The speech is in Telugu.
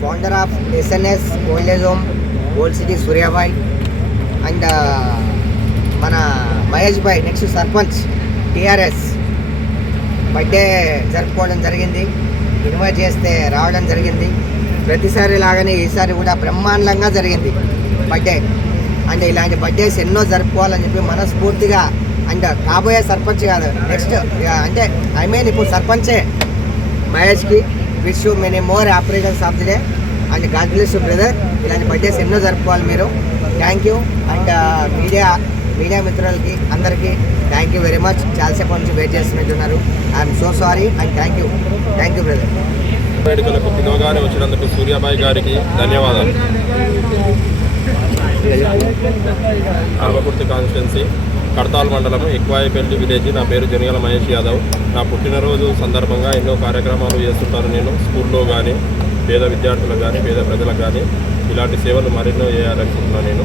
Founder of SNS old age home old city Suryabai and మన Mahesh bhai next sarpanch TRS. Birthday జరుపుకోవడం జరిగింది. ఇన్వైట్ చేస్తే రావడం జరిగింది. ప్రతిసారి లాగానే ఈసారి కూడా బ్రహ్మాండంగా జరిగింది బర్త్డే అండ్ ఇలాంటి బర్త్డేస్ ఎన్నో జరుపుకోవాలని చెప్పి మనస్ఫూర్తిగా అండ్ కాబోయే సర్పంచ్ కాదు నెక్స్ట్ అంటే ఐ మీన్ ఇప్పుడు సర్పంచే మహేష్కి. Wish many more operations of the day and god bless brother. ఇలాంటి బర్త్డేస్ ఎన్నో జరుపుకోవాలి మీరు. Thank you and media media మిత్రులకి అందరికీ థ్యాంక్ యూ వెరీ మచ్ చాలాసేపు నుంచి wait చేస్తున్నట్టున్నారు. I'm so sorry and thank you thank you brother వేడుకలకు పిలువగానే వచ్చినందుకు సూర్యాబాయి గారికి ధన్యవాదాలు. కాన్స్టిట్యున్సీ. కడతాల్ మండలం ఎక్కువాయిపల్లి విలేజ్. నా పేరు జనగల మహేష్ యాదవ్. నా పుట్టినరోజు సందర్భంగా ఎన్నో కార్యక్రమాలు చేస్తుంటాను నేను. స్కూల్లో కానీ పేద విద్యార్థులకు కానీ పేద ప్రజలకు కానీ ఇలాంటి సేవలు మరెన్నో చేయాలనుకుంటున్నాను నేను.